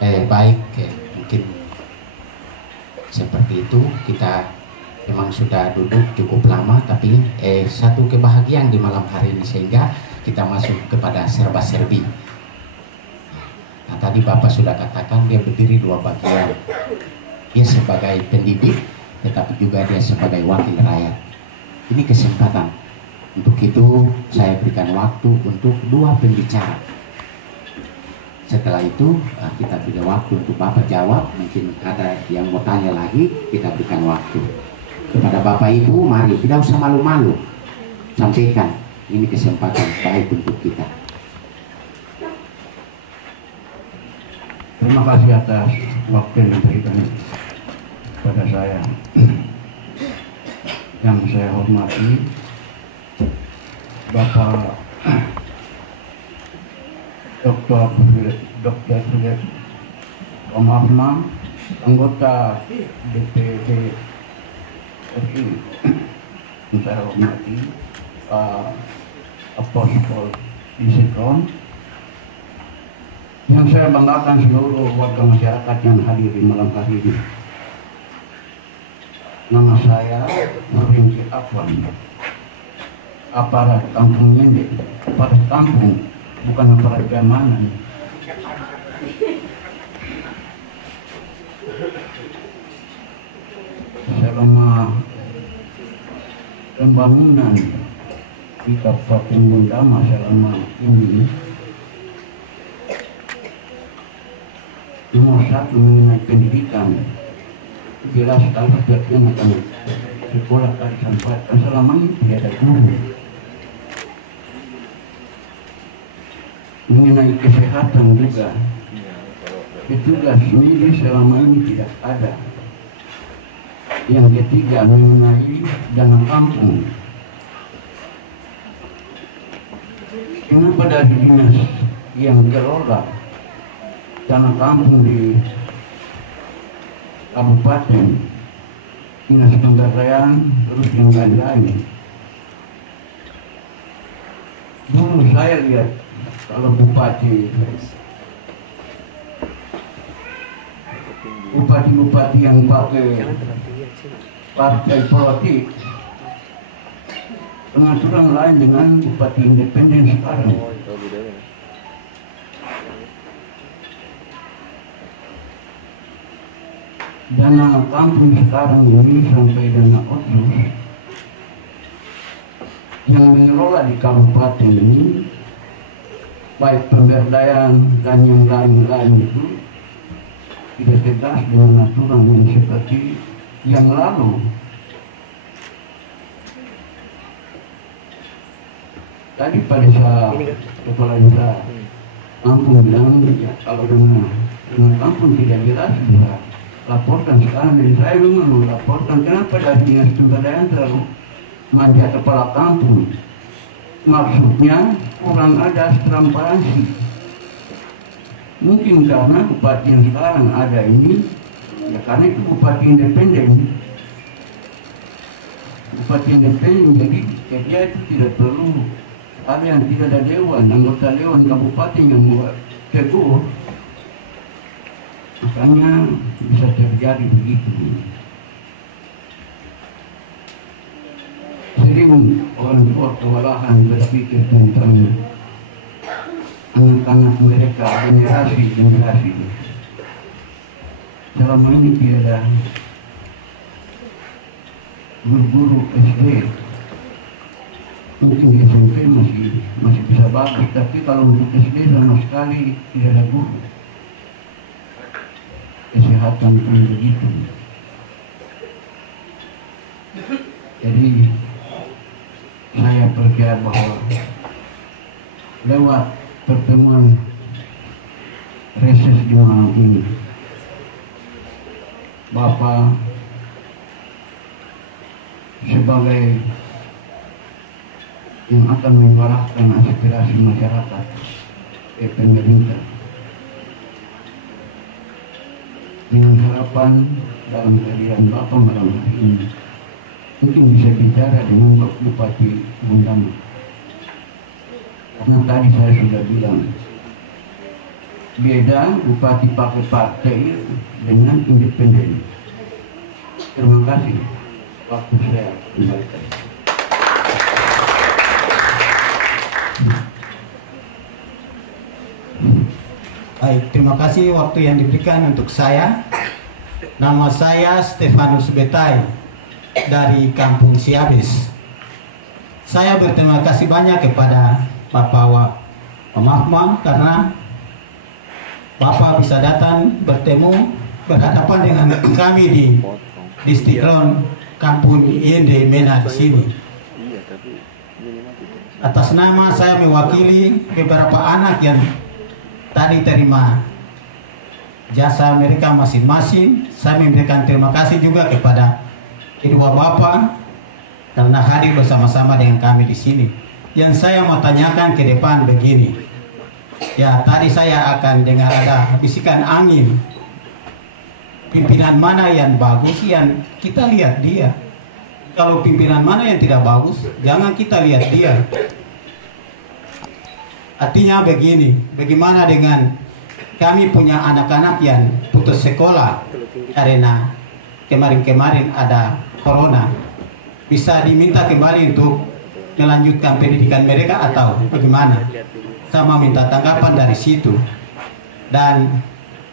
Baik, mungkin seperti itu. Kita memang sudah duduk cukup lama, tapi satu kebahagiaan di malam hari ini sehingga kita masuk kepada serba-serbi. Nah, tadi Bapak sudah katakan dia berdiri dua bagian. Dia sebagai pendidik, tetapi juga dia sebagai wakil rakyat. Ini kesempatan. Untuk itu saya berikan waktu untuk dua pembicara. Setelah itu kita beri waktu untuk Bapak jawab. Mungkin ada yang mau tanya lagi, kita berikan waktu. Kepada Bapak Ibu, mari tidak usah malu-malu, sampaikan. Ini kesempatan baik untuk kita. Terima kasih atas waktu yang diberikan kepada saya. Yang saya hormati Bapak Dr. Philip Omahma, anggota DPD RI. Yang saya hormati Pak Apostol Isikron. Yang saya banggakan seluruh warga masyarakat yang hadir di malam hari ini. Nama saya Rinki Afwan, aparat kampung Nyende, aparat kampung, bukan aparat keamanan. Selama pembangunan di Kabupaten Gundama selama ini, nomor satu mengenai pendidikan, jelas kalau setiapnya akan sekolah tadi sampaikan selama ini tidak ada guru. Mengenai kesehatan juga, petugas medis selama ini tidak ada. Yang ketiga mengenai dana kampung. Kenapa dari dinas yang kelola dana kampung di kabupaten, dinas pemberdayaan, terus yang lain-lain. Dulu saya lihat kalau bupati yang pakai partai politik, pengaturan lain dengan bupati independen sekarang. Dana kampung sekarang ini sampai dana otsus yang mengelola di kabupaten ini, baik pemberdayaan dan yang lain-lain itu tidak tegas dengan aturan yang seperti yang lalu. Tadi pada saat kepala desa kampung bilang, ya kalau dengan kampung tidak jelas bisa laporkan sekarang. Dan saya memang melaporkan, kenapa dari dinas pemberdayaan terlalu manja kepala kampung? Maksudnya kurang ada transparansi. Mungkin karena bupati yang sekarang ada ini, ya karena itu bupati independen. Bupati independen, jadi dia itu tidak perlu ada yang tidak ada dewan, anggota dewan kabupaten yang buat tegur. Makanya bisa terjadi begitu. Sering orang tua kewalahan berpikir tentang anak-anak mereka, generasi. Selama ini tidak ada guru-guru SD. Mungkin di SMP masih bisa bagus, tapi kalau untuk SD sama sekali tidak ada guru. Kesehatan pun begitu. Jadi saya percaya bahwa lewat pertemuan reses di malam ini, Bapak sebagai yang akan menyuarakan aspirasi masyarakat ke pemerintah, dengan harapan dalam kehadiran Bapak malam hari ini mungkin bisa bicara dengan Bupati Gundama. Karena tadi saya sudah bilang beda bupati pakai partai dengan independen. Terima kasih. Waktu saya kembalikan. Baik, terima kasih waktu yang diberikan untuk saya. Nama saya Stefanus Betai dari Kampung Siabis. Saya berterima kasih banyak kepada Bapak Mahma karena Bapak bisa datang bertemu berhadapan dengan kami di Distrik Ron Kampung Yende Mena di sini. Atas nama saya mewakili beberapa anak yang tadi terima jasa mereka masing-masing. Saya memberikan terima kasih juga kepada kedua bapak karena hadir bersama-sama dengan kami di sini. Yang saya mau tanyakan ke depan begini, ya tadi saya akan dengar ada bisikan angin. Pimpinan mana yang bagus, yang kita lihat dia. Kalau pimpinan mana yang tidak bagus, jangan kita lihat dia. Artinya begini, bagaimana dengan kami punya anak-anak yang putus sekolah karena kemarin-kemarin ada corona, bisa diminta kembali untuk melanjutkan pendidikan mereka atau bagaimana? Sama minta tanggapan dari situ. Dan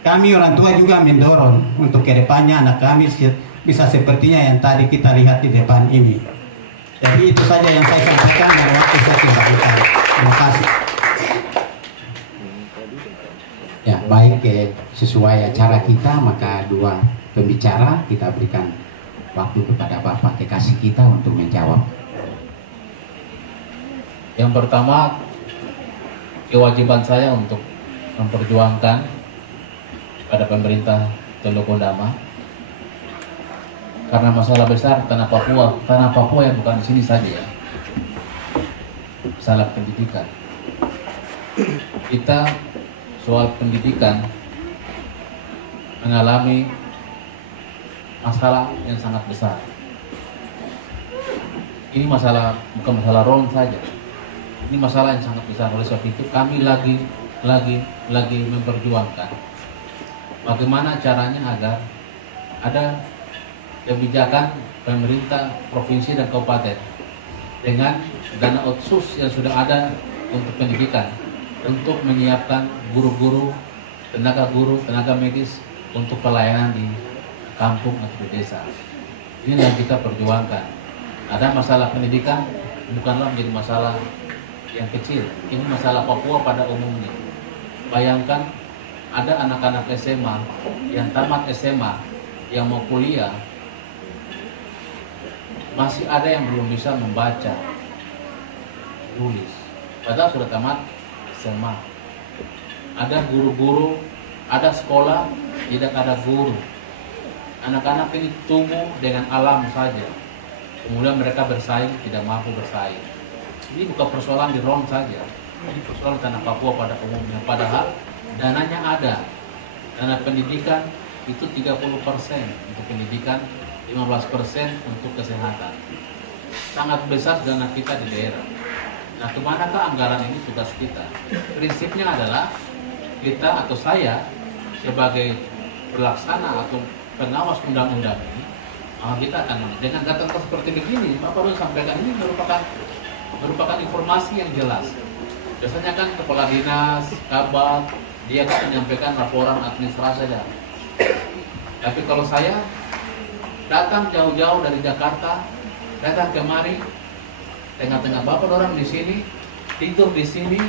kami orang tua juga mendorong untuk kedepannya anak kami bisa sepertinya yang tadi kita lihat di depan ini. Jadi itu saja yang saya sampaikan dan waktu saya kembalikan. Terima kasih. Ya, baik, sesuai acara kita maka dua pembicara kita berikan waktu kepada Bapak kekasih kita untuk menjawab. Yang pertama, kewajiban saya untuk memperjuangkan pada pemerintah Tondokondama karena masalah besar tanah Papua yang bukan di sini saja ya. Masalah pendidikan. Kita soal pendidikan mengalami masalah yang sangat besar. Ini masalah bukan masalah ron saja. Ini masalah yang sangat besar. Oleh sebab itu kami lagi memperjuangkan bagaimana caranya agar ada kebijakan pemerintah provinsi dan kabupaten dengan dana otsus yang sudah ada untuk pendidikan, untuk menyiapkan guru-guru, tenaga medis untuk pelayanan di kampung atau di desa. Ini yang kita perjuangkan. Ada masalah pendidikan bukanlah menjadi masalah yang kecil. Ini masalah Papua pada umumnya. Bayangkan ada anak-anak SMA yang tamat SMA yang mau kuliah, masih ada yang belum bisa membaca, tulis, padahal sudah tamat SMA. Ada guru-guru, ada sekolah, tidak ada guru. Anak-anak ini tumbuh dengan alam saja. Kemudian mereka bersaing, tidak mampu bersaing. Ini bukan persoalan di RON saja. Ini persoalan tanah Papua pada umumnya. Padahal dananya ada. Dana pendidikan itu 30% untuk pendidikan, 15% untuk kesehatan. Sangat besar dana kita di daerah. Nah, kemanakah anggaran ini? Tugas kita. Prinsipnya adalah kita atau saya sebagai pelaksana atau pengawas undang-undang ini, kita akan dengan data seperti begini. Bapak Rul sampaikan ini merupakan informasi yang jelas. Biasanya kan kepala dinas, kabar, dia kan menyampaikan laporan administrasi saja. Tapi kalau saya datang jauh-jauh dari Jakarta, datang kemari, tengah-tengah Bapak orang di sini, tidur di sini,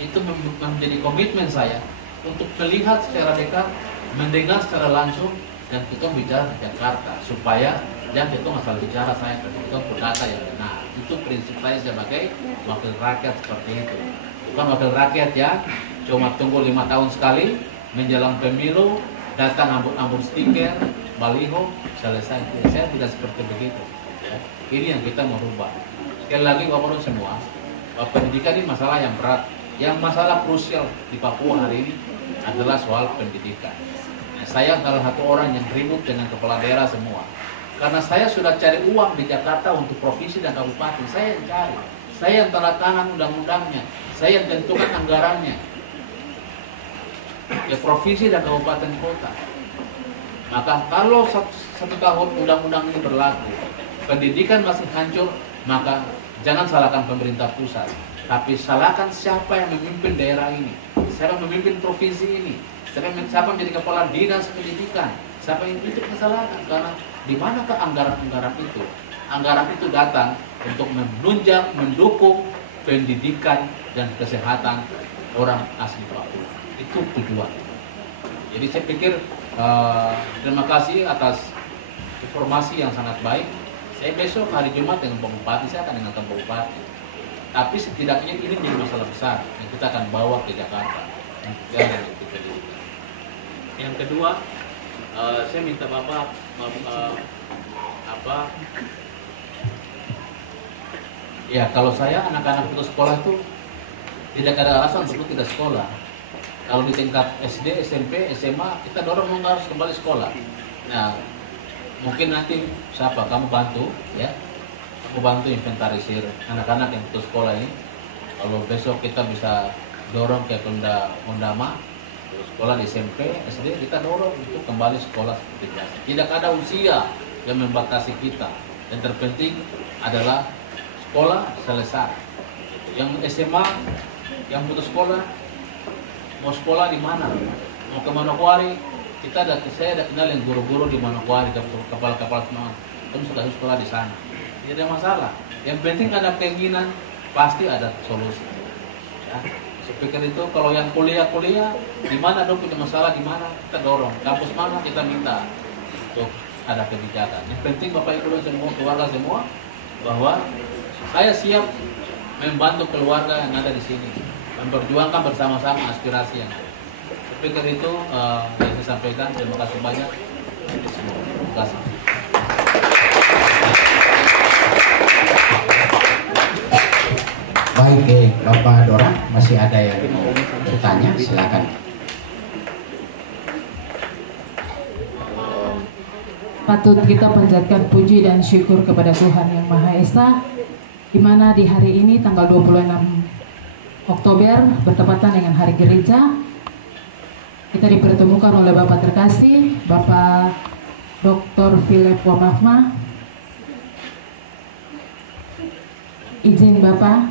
itu menjadi komitmen saya untuk melihat secara dekat, mendengar secara langsung, dan kita bicara di Jakarta supaya jangan itu masalah bicara saya, tapi itu data yang benar. Itu prinsip saya sebagai wakil rakyat seperti itu. Bukan wakil rakyat ya, cuma tunggu 5 tahun sekali menjelang pemilu, datang ambur stiker, baliho, selesai. Saya tidak seperti begitu. Ya. Ini yang kita mau rubah. Sekali lagi Bapak semua, pendidikan ini masalah yang berat. Yang masalah krusial di Papua hari ini adalah soal pendidikan. Nah, saya salah satu orang yang ribut dengan kepala daerah semua. Karena saya sudah cari uang di Jakarta untuk provinsi dan kabupaten. Saya yang cari. Saya yang tanda tangan undang-undangnya. Saya yang tentukan anggarannya. ya provinsi dan kabupaten kota. Maka kalau satu tahun undang-undang ini berlaku, pendidikan masih hancur, maka jangan salahkan pemerintah pusat, tapi salahkan siapa yang memimpin daerah ini, siapa yang memimpin provinsi ini, siapa menjadi kepala dinas pendidikan, siapa yang itu kesalahan. Karena di manakah anggaran-anggaran itu? Anggaran itu datang untuk menunjang, mendukung pendidikan dan kesehatan orang asli Papua. Itu tujuan. Jadi saya pikir terima kasih atas informasi yang sangat baik. Saya besok hari Jumat dengan Pak Bupati, saya akan dengan Pak Bupati. Tapi setidaknya ini menjadi masalah besar yang kita akan bawa ke Jakarta. Yang kedua, saya minta Bapak ya, kalau saya anak-anak putus sekolah itu tidak ada alasan sebelum tidak sekolah. Kalau di tingkat SD, SMP, SMA, kita dorong harus kembali sekolah. Nah, mungkin nanti siapa kamu bantu, ya, aku bantu inventarisir anak-anak yang putus sekolah ini. Kalau besok kita bisa dorong ke Kondama, putus sekolah di SMP, SD, kita dorong untuk kembali sekolah seperti biasa. Tidak ada usia yang membatasi kita. Yang terpenting adalah sekolah selesai. Yang SMA, yang putus sekolah, mau sekolah di mana? Mau ke Manokwari? Saya ada kenal yang guru-guru di Manokwari, kepala-kepala semangat. Kamu sudah sekolah di sana. Tidak ada masalah. Yang penting ada keinginan, pasti ada solusi. Ya. Saya pikir itu kalau yang kuliah, di mana dong punya masalah, di mana kita dorong. Kampus mana kita minta untuk ada kebijakan. Yang penting Bapak Ibu semua, keluarga semua, bahwa saya siap membantu keluarga yang ada di sini, memperjuangkan bersama-sama aspirasi yang ada. Saya pikir itu yang saya sampaikan. Terima kasih banyak. Terima kasih. Baik, Bapak Dorang, masih ada yang mau bertanya? Silakan. Patut kita panjatkan puji dan syukur kepada Tuhan Yang Maha Esa, di mana di hari ini tanggal 26 Oktober bertepatan dengan Hari Gereja, kita dipertemukan oleh Bapak terkasih, Bapak Dr. Philip Wamafma. Izin Bapak.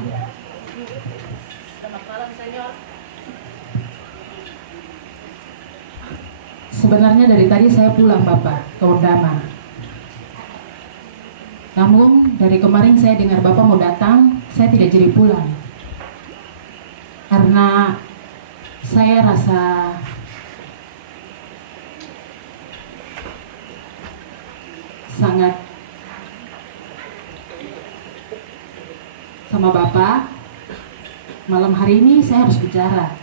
Selamat malam, Senyor. Sebenarnya dari tadi saya pulang Bapak ke Undama. Namun dari kemarin saya dengar Bapak mau datang, saya tidak jadi pulang. Karena saya rasa sangat sama Bapak. Malam hari ini saya harus bicara.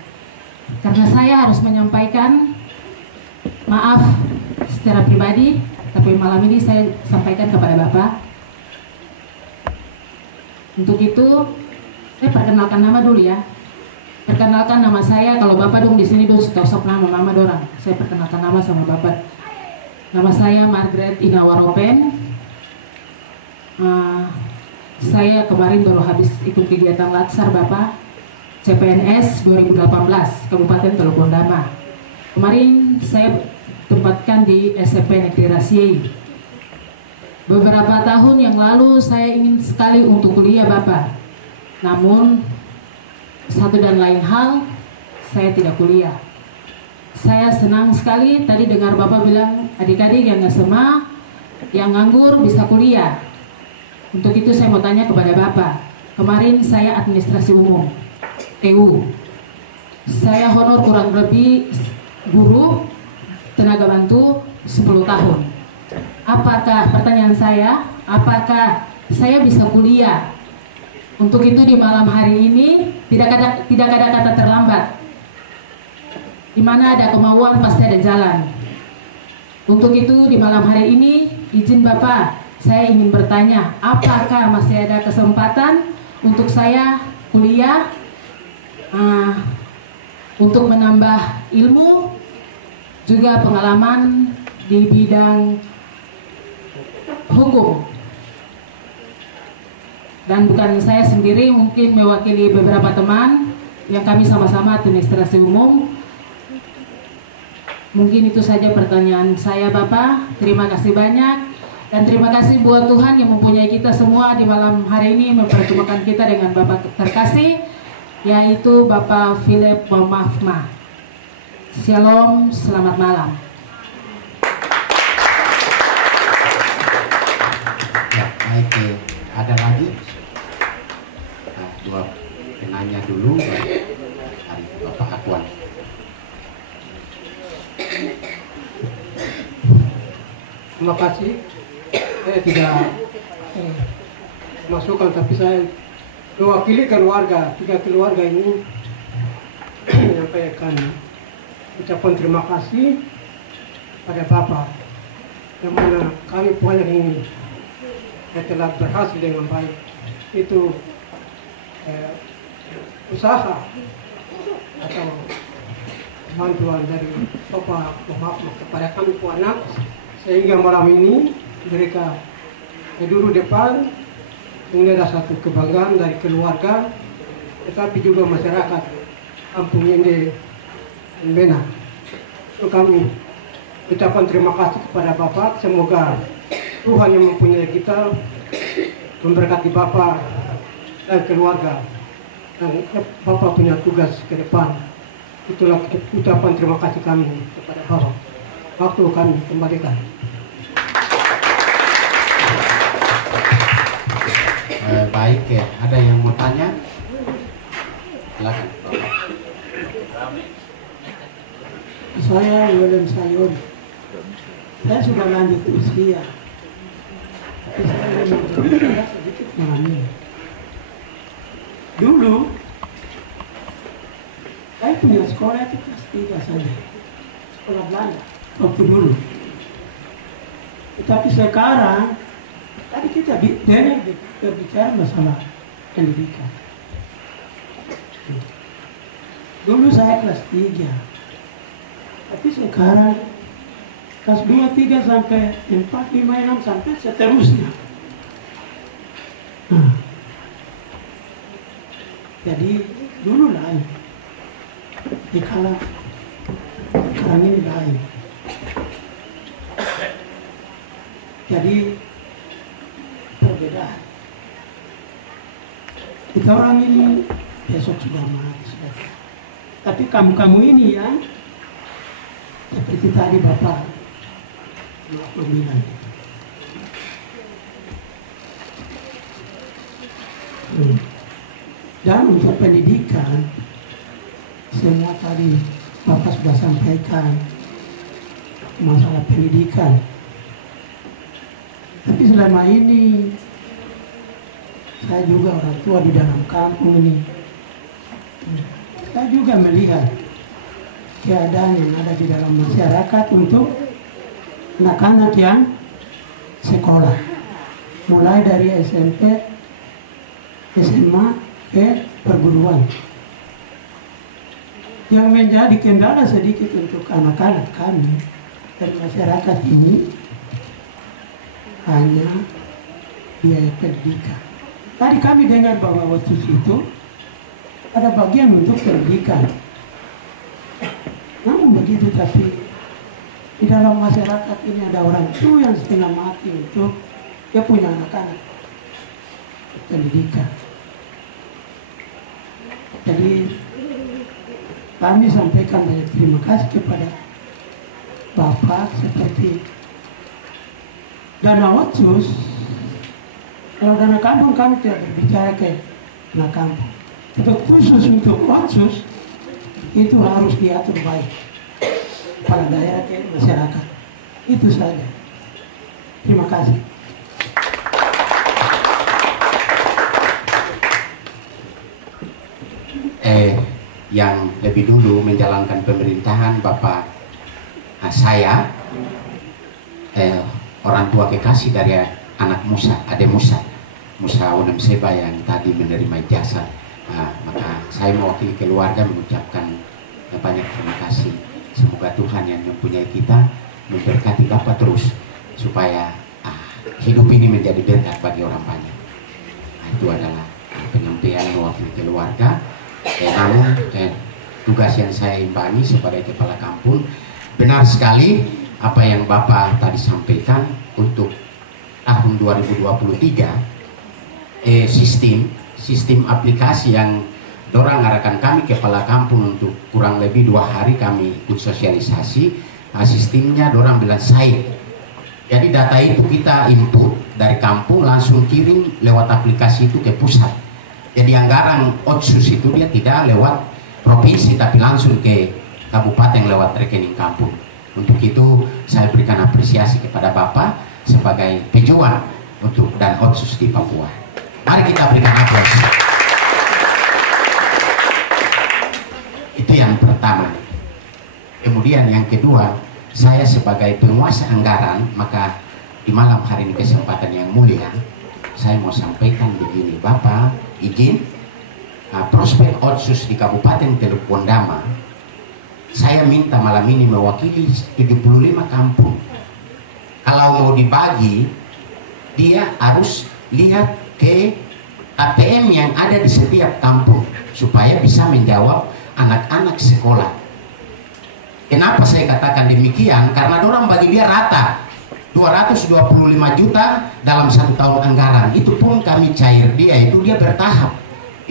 Karena saya harus menyampaikan maaf secara pribadi, tapi malam ini saya sampaikan kepada Bapak. Untuk itu, saya perkenalkan nama dulu ya. Perkenalkan nama saya, kalau Bapak dong di sini dong stop nama dorang. Saya perkenalkan nama sama Bapak. Nama saya Margaret Inawaropen. Saya kemarin baru habis ikut kegiatan Latsar Bapak CPNS 2018 Kabupaten Teluk Undama. Kemarin saya tempatkan di SMP Negeri Rasiai. Beberapa tahun yang lalu saya ingin sekali untuk kuliah Bapak. Namun satu dan lain hal saya tidak kuliah. Saya senang sekali tadi dengar Bapak bilang adik-adik yang SMA, yang nganggur bisa kuliah. Untuk itu saya mau tanya kepada Bapak. Kemarin saya administrasi umum TU. Saya honor kurang lebih guru tenaga bantu 10 tahun. Apakah, pertanyaan saya, apakah saya bisa kuliah? Untuk itu di malam hari ini tidak ada kata terlambat. Di mana ada kemauan pasti ada jalan. Untuk itu di malam hari ini izin Bapak, saya ingin bertanya, apakah masih ada kesempatan untuk saya kuliah untuk menambah ilmu juga pengalaman di bidang hukum. Dan bukan saya sendiri, mungkin mewakili beberapa teman yang kami sama-sama administrasi umum. Mungkin itu saja pertanyaan saya Bapak. Terima kasih banyak. Dan terima kasih buat Tuhan yang mempunyai kita semua di malam hari ini, mempertemukan kita dengan Bapak terkasih, yaitu Bapak Philip Momafma. Shalom, selamat malam. Ya, baik. Ada lagi? Nah, dua penanya dulu. Hari Bapak Akuan. Terima kasih. Saya tidak masukkan, tapi saya mewakili keluarga, 3 keluarga ini menyampaikan ucapan terima kasih pada Bapak, yang mana kami banyak ini telah berhasil dengan baik. Itu usaha atau bantuan dari Bapak Momafma kepada kami anak, sehingga malam ini mereka duduk depan. Ini ada satu kebanggaan dari keluarga, tetapi juga masyarakat kampung ini Bena. So, kami ucapkan terima kasih kepada Bapak. Semoga Tuhan yang mempunyai kita memberkati Bapak dan keluarga, dan Bapak punya tugas ke depan. Itulah ucapan terima kasih kami kepada Bapak. Waktu kami kembalikan. Baik ya, ada yang mau tanya? Silakan. Saya William Sayun. Saya sudah lanjut usia, tapi saya mau berbicara sedikit malam ini. Dulu saya punya sekolah itu kelas 3 saja, sekolah Belanda waktu dulu. Tetapi sekarang tadi kita berbicara masalah pendidikan. Dulu saya kelas 3, tapi sekarang kelas 2, 3 sampai 4, 5, 6 sampai seterusnya. Nah, jadi dulu lain, sekarang ini lain. Jadi perbedaan. Kita orang ini besok sudah mati. Tapi kamu ini ya, seperti tadi Bapak bilang. Dan untuk pendidikan, semua tadi Bapak sudah sampaikan masalah pendidikan. Tapi selama ini saya juga orang tua di dalam kampung ini. Saya juga melihat keadaan yang ada di dalam masyarakat untuk anak-anak yang sekolah. Mulai dari SMP, SMA, ke perguruan. Yang menjadi kendala sedikit untuk anak-anak kami dan masyarakat ini hanya biaya pendidikan. Tadi kami dengar bahwa waktu itu ada bagian untuk pendidikan. Namun begitu, tapi di dalam masyarakat ini ada orang tua yang setengah mati untuk dia punya anak-anak pendidikan. Jadi kami sampaikan banyak terima kasih kepada Bapak seperti dana otsus. Kalau dana kampung kami tidak berbicara ke dana kampung. Tapi khusus untuk otsus itu harus diatur baik pada daerah ke masyarakat. Itu saja. Terima kasih. Yang lebih dulu menjalankan pemerintahan Bapak saya orang tua kekasih dari anak Musa, Ade Musa Wonem Seba yang tadi menerima ijazah. Maka saya mewakili keluarga mengucapkan banyak terima kasih. Semoga Tuhan yang mempunyai kita memberkati Bapak terus supaya hidup ini menjadi berkat bagi orang banyak. Itu adalah penyampaian mewakili keluarga. Namun tugas yang saya imbangi sebagai kepala kampung benar sekali apa yang Bapak tadi sampaikan untuk tahun 2023 sistem aplikasi yang dorang arahkan kami kepala kampung untuk kurang lebih 2 hari kami ikut sosialisasi. Sistemnya dorang bilang site. Jadi data itu kita input dari kampung langsung kirim lewat aplikasi itu ke pusat. Jadi anggaran otsus itu dia tidak lewat provinsi tapi langsung ke kabupaten lewat rekening kampung. Untuk itu saya berikan apresiasi kepada Bapak sebagai pejuang untuk dan otsus di Papua. Mari kita berikan apresiasi. Itu yang pertama. Kemudian yang kedua, saya sebagai penguasa anggaran, maka di malam hari ini kesempatan yang mulia, saya mau sampaikan begini, Bapak izin prospek otsus di Kabupaten Teluk Bondama, saya minta malam ini mewakili 75 kampung. Kalau mau dibagi, dia harus lihat ke ATM yang ada di setiap kampung supaya bisa menjawab anak-anak sekolah. Kenapa saya katakan demikian? Karena orang bagi dia rata 225 juta dalam 1 tahun anggaran. Itu pun kami cair dia bertahap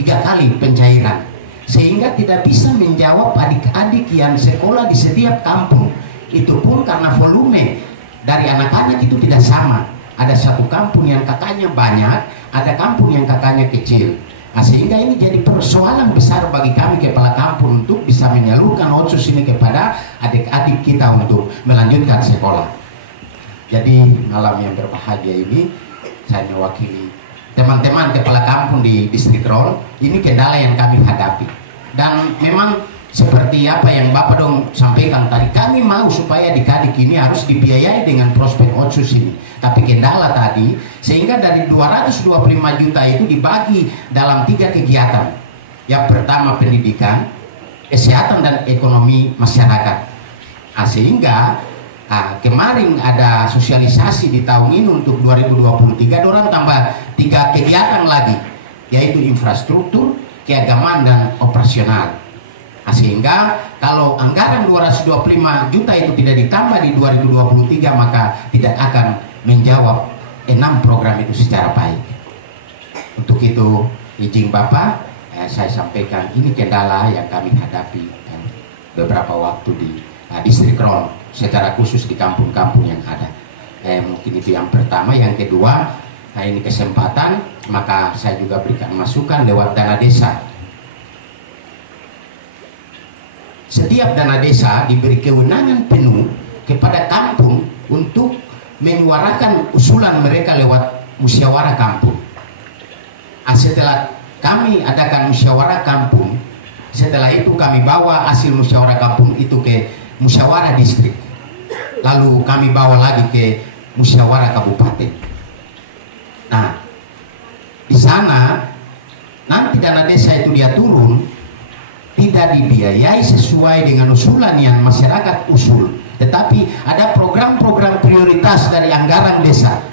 3 kali pencairan, sehingga tidak bisa menjawab adik-adik yang sekolah di setiap kampung. Itu pun karena volume dari anak-anak itu tidak sama. Ada satu kampung yang kakaknya banyak, ada kampung yang kakaknya kecil. Sehingga ini jadi persoalan besar bagi kami kepala kampung untuk bisa menyalurkan otsus ini kepada adik-adik kita untuk melanjutkan sekolah. Jadi malam yang berbahagia ini saya mewakili teman-teman kepala kampung di distrik Rol. Ini kendala yang kami hadapi. Dan memang seperti apa yang Bapak dong sampaikan tadi, kami mau supaya adik-adik ini harus dibiayai dengan prospek otsus ini. Tapi kendala tadi, sehingga dari 225 juta itu dibagi dalam 3 kegiatan. Yang pertama pendidikan, kesehatan dan ekonomi masyarakat. Sehingga kemarin ada sosialisasi di tahun ini untuk 2023, orang tambah 3 kegiatan lagi, yaitu infrastruktur, keagamaan dan operasional. Sehingga kalau anggaran 225 juta itu tidak ditambah di 2023, maka tidak akan menjawab 6 program itu secara baik. Untuk itu izin Bapak, saya sampaikan ini kendala yang kami hadapi beberapa waktu di distrik Ron, secara khusus di kampung-kampung yang ada. Mungkin itu yang pertama. Yang kedua, ini kesempatan, maka saya juga berikan masukan lewat dana desa. Setiap dana desa diberi kewenangan penuh kepada kampung untuk menyuarakan usulan mereka lewat musyawarah kampung. Setelah kami adakan musyawarah kampung, setelah itu kami bawa hasil musyawarah kampung itu ke musyawarah distrik, lalu kami bawa lagi ke musyawarah kabupaten. Nah, di sana nanti dana desa itu dia turun, tidak dibiayai sesuai dengan usulan yang masyarakat usul, tetapi ada program-program prioritas dari anggaran desa,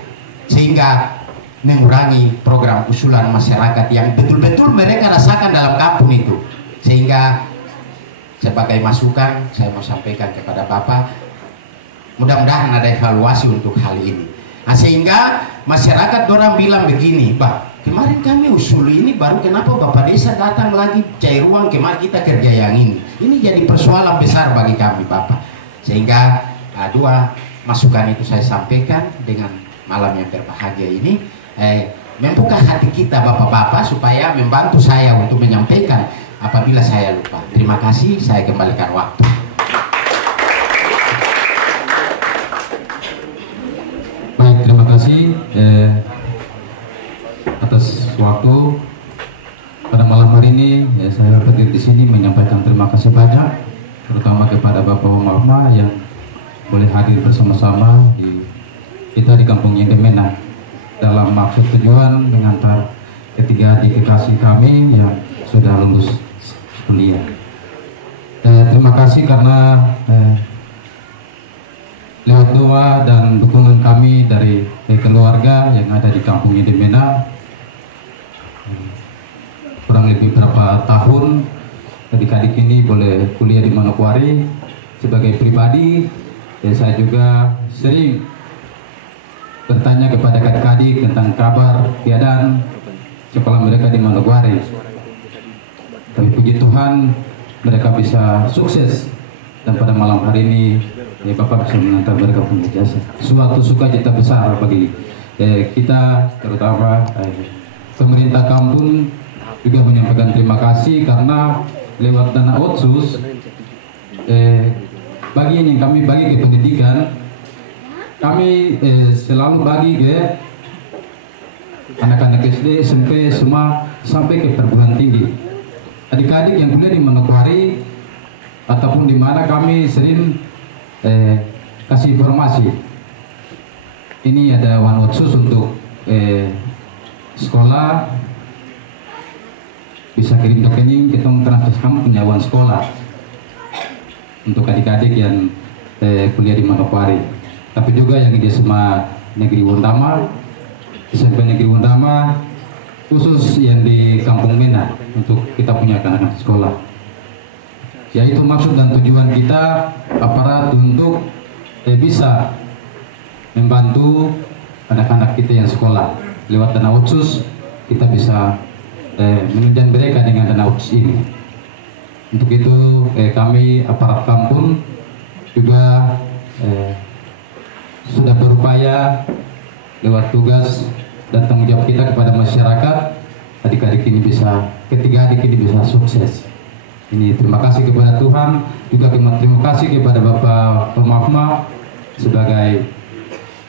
sehingga mengurangi program usulan masyarakat yang betul-betul mereka rasakan dalam kampung itu. Sehingga sebagai masukan saya mau sampaikan kepada Bapak, mudah-mudahan ada evaluasi untuk hal ini. Sehingga masyarakat orang bilang begini, Pak, kemarin kami usul ini, baru kenapa Bapak Desa datang lagi cair uang, kemarin kita kerja yang ini. Ini jadi persoalan besar bagi kami, Bapak. Sehingga 2 masukan itu saya sampaikan dengan malam yang berbahagia ini, membuka hati kita Bapak-Bapak supaya membantu saya untuk menyampaikan apabila saya lupa. Terima kasih, saya kembalikan waktu. Baik, terima kasih atas waktu pada malam hari ini. Saya berdiri di sini menyampaikan terima kasih banyak, terutama kepada Bapak Mama yang boleh hadir bersama-sama kita di Kampung Yendemena dalam maksud tujuan mengantar ketiga adik kekasih kami yang sudah lulus kuliah. Terima kasih karena lewat doa dan dukungan kami dari keluarga yang ada di Kampung Yendemena, kurang lebih berapa tahun adik-adik ini boleh kuliah di Manokwari, sebagai pribadi, saya juga sering bertanya kepada adik-adik tentang kabar keadaan sekolah mereka di Manokwari. Tapi puji Tuhan mereka bisa sukses, dan pada malam hari ini Bapak bisa mengantar mereka punya jasa. Suatu sukacita besar bagi kita, terutama pemerintah kampung juga menyampaikan terima kasih karena lewat dana otsus bagian yang kami bagi ke pendidikan, kami selalu bagi ke anak-anak SD, SMP, semua sampai ke perguruan tinggi. Adik-adik yang kuliah di Manokwari ataupun di mana kami sering kasih informasi. Ini ada uang otsus untuk sekolah, bisa kirim rekening, kita transfer kamu punya uang sekolah untuk adik-adik yang kuliah di Manokwari. Tapi juga yang di SMA Negeri Wondama, SMP Negeri Wondama, khusus yang di Kampung Mena untuk kita punya anak-anak sekolah. Yaitu maksud dan tujuan kita aparat untuk bisa membantu anak-anak kita yang sekolah. Lewat dana otsus kita bisa menunjang mereka dengan dana otsus ini. Untuk itu kami aparat kampung juga sudah berupaya lewat tugas dan tanggung jawab kita kepada masyarakat, adik-adik ini bisa, ketiga adik ini bisa sukses. Ini terima kasih kepada Tuhan, juga terima kasih kepada Bapak Pemahma sebagai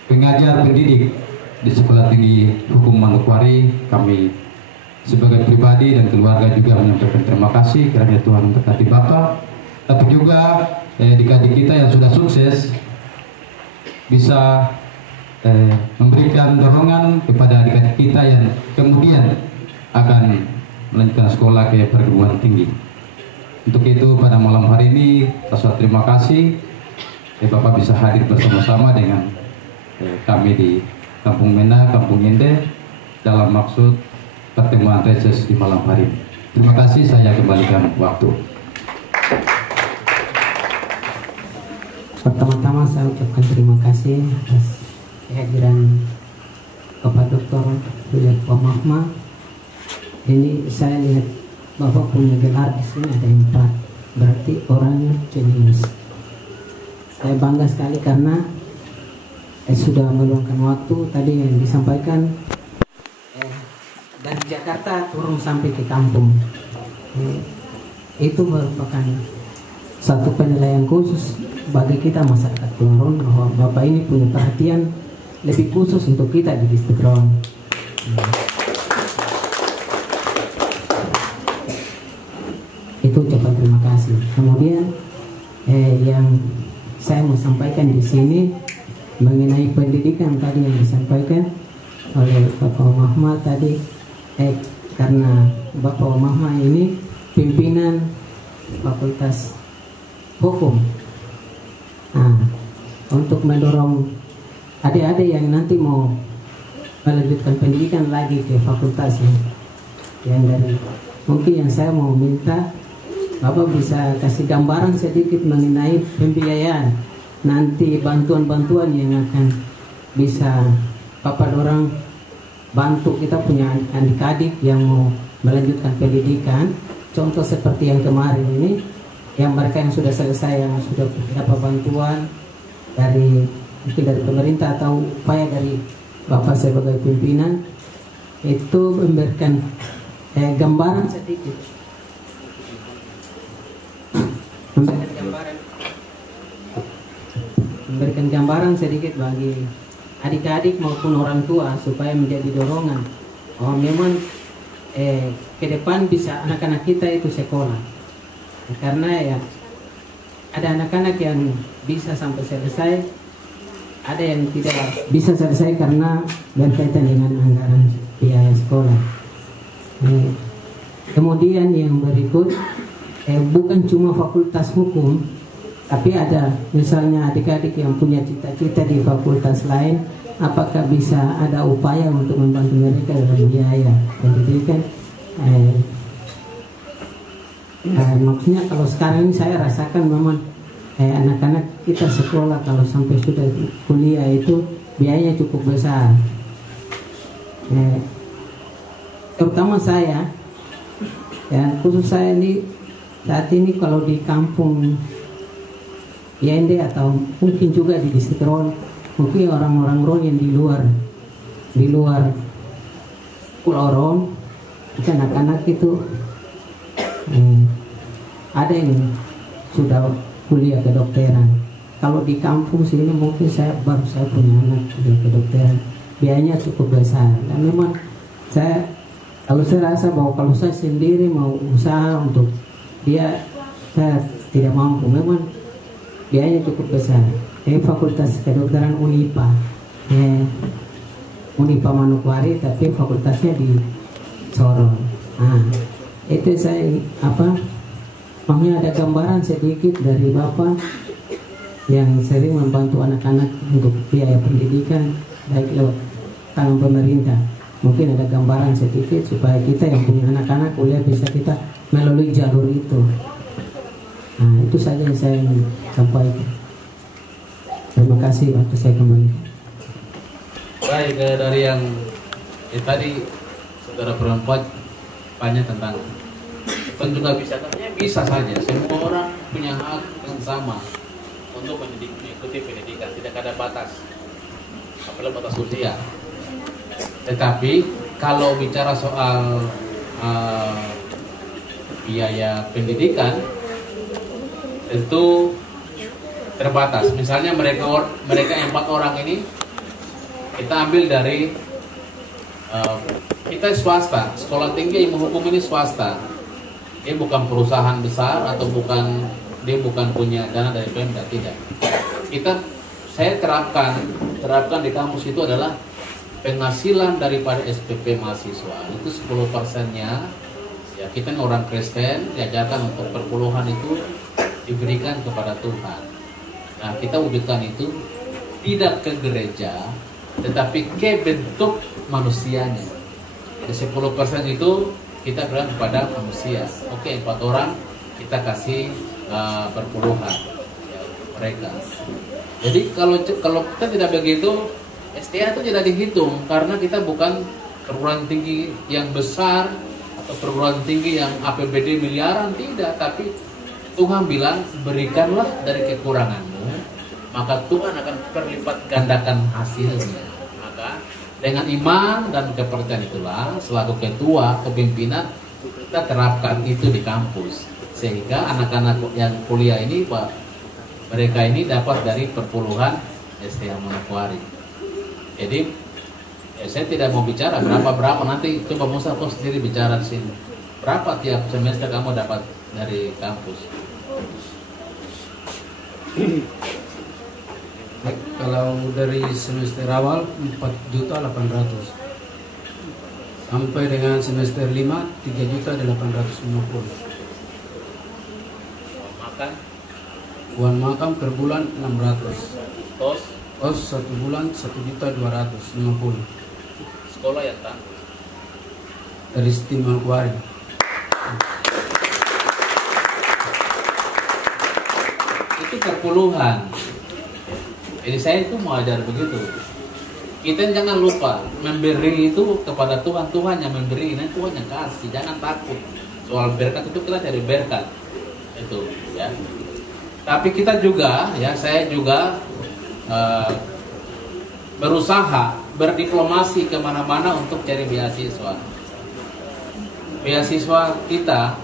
pengajar pendidik di Sekolah Tinggi Hukum Manokwari. Kami sebagai pribadi dan keluarga juga menyampaikan terima kasih kiranya Tuhan memberkati Bapak. Tapi juga adik-adik kita yang sudah sukses bisa memberikan dorongan kepada adik-adik kita yang kemudian akan melanjutkan sekolah ke perguruan tinggi. Untuk itu pada malam hari ini rasa terima kasih Bapak bisa hadir bersama-sama dengan kami di Kampung Mena, Kampung Inde dalam maksud pertemuan reses di malam hari ini. Terima kasih, saya kembalikan waktu. Pertama-tama saya ucapkan terima kasih atas kehadiran Bapak Dr. William Pemahma. Ini saya lihat Bapak punya gelar di sini ada 4, berarti orangnya jenius. Saya bangga sekali karena sudah meluangkan waktu tadi yang disampaikan dari Jakarta turun sampai ke kampung. Itu merupakan satu penilaian khusus bagi kita masyarakat Kulon bahwa Bapak ini punya perhatian lebih khusus untuk kita di distrik Ron. Itu ucapan terima kasih. Kemudian yang saya mau sampaikan di sini mengenai pendidikan tadi yang disampaikan oleh Bapak Mahma tadi, karena Bapak Mahma ini pimpinan Fakultas Hukum. Nah, untuk mendorong adik-adik yang nanti mau melanjutkan pendidikan lagi ke fakultas yang dari mungkin yang saya mau minta Bapak bisa kasih gambaran sedikit mengenai pembiayaan nanti bantuan-bantuan yang akan bisa Bapak dorong bantu kita punya adik-adik yang mau melanjutkan pendidikan. Contoh seperti yang kemarin ini, yang mereka yang sudah selesai, yang sudah dapat bantuan dari mungkin dari pemerintah atau upaya dari Bapak sebagai pimpinan, itu memberikan gambaran sedikit, memberikan gambaran sedikit bagi adik-adik maupun orang tua supaya menjadi dorongan. Oh, memang ke depan bisa anak-anak kita itu sekolah, karena ya ada anak-anak yang bisa sampai selesai, ada yang tidak bisa selesai karena berkaitan dengan anggaran biaya sekolah. Kemudian yang berikut, bukan cuma fakultas hukum, tapi ada misalnya adik-adik yang punya cita-cita di fakultas lain, apakah bisa ada upaya untuk membantu mereka dalam biaya pendidikan? Maksudnya kalau sekarang ini saya rasakan memang anak-anak kita sekolah kalau sampai sudah kuliah itu biayanya cukup besar. Terutama saya, ya khusus saya ini saat ini kalau di kampung Yende atau mungkin juga di distrik Ron, mungkin orang-orang Ron yang di luar Pulau Ron, anak-anak itu ada yang sudah kuliah kedokteran. Kalau di kampung sini mungkin saya punya anak kuliah kedokteran, biayanya cukup besar. Dan memang saya rasa bahwa kalau saya sendiri mau usaha untuk dia, saya tidak mampu. Memang biayanya cukup besar. Fakultas kedokteran Unipa, Unipa Manokwari, tapi fakultasnya di Sorong. Itu saya makanya ada gambaran sedikit dari Bapak yang sering membantu anak-anak untuk biaya pendidikan baik lewat tangan pemerintah. Mungkin ada gambaran sedikit supaya kita yang punya anak-anak kuliah bisa kita melalui jalur itu. Itu saja yang saya ingin sampaikan. Terima kasih, waktu saya kembali. Baik, dari yang tadi saudara perempuan banyak tentang kan juga bisa saja semua orang punya hak yang sama untuk mengikuti pendidikan, tidak ada batas, apalagi batas usia. Tetapi kalau bicara soal biaya pendidikan itu terbatas. Misalnya mereka 4 orang ini kita ambil dari kita swasta, sekolah tinggi ilmu hukum ini swasta. Dia bukan perusahaan besar atau dia bukan punya dana dari Pemda, tidak. Saya terapkan di kampus itu adalah penghasilan daripada SPP mahasiswa itu 10%-nya ya kita orang Kristen diajarkan untuk perpuluhan itu diberikan kepada Tuhan. Nah, kita wujudkan itu tidak ke gereja tetapi ke bentuk manusianya. Jadi 10% itu kita berikan kepada manusia. Oke, 4 orang kita kasih perpuluhan ya, mereka. Jadi kalau kita tidak begitu, STA itu tidak dihitung karena kita bukan perguruan tinggi yang besar atau perguruan tinggi yang APBD miliaran, tidak. Tapi Tuhan bilang berikanlah dari kekuranganmu, maka Tuhan akan berlipat gandakan hasilnya. Maka dengan iman dan kepercayaan itulah selaku ketua kepimpinan kita terapkan itu di kampus sehingga anak-anak yang kuliah ini mereka ini dapat dari perpuluhan STA Manokwari. Jadi ya saya tidak mau bicara berapa nanti coba Musa kau sendiri bicara di sini. Berapa tiap semester kamu dapat dari kampus? Kalau dari semester awal 4.800.000 sampai dengan semester 5 3.850.000. Makan? Uang makan per bulan 600. Kos 1 bulan 1.250.000. Sekolah yang tanggung dari STIM Manokwari. Itu perpuluhan. Jadi saya itu mau ajar begitu. Kita jangan lupa memberi itu kepada Tuhan. Tuhan yang memberi, ini Tuhan yang kasih. Jangan takut. Soal berkat itu kita cari berkat. Itu ya. Tapi kita juga ya, saya juga berusaha berdiplomasi kemana-mana untuk cari beasiswa. Beasiswa kita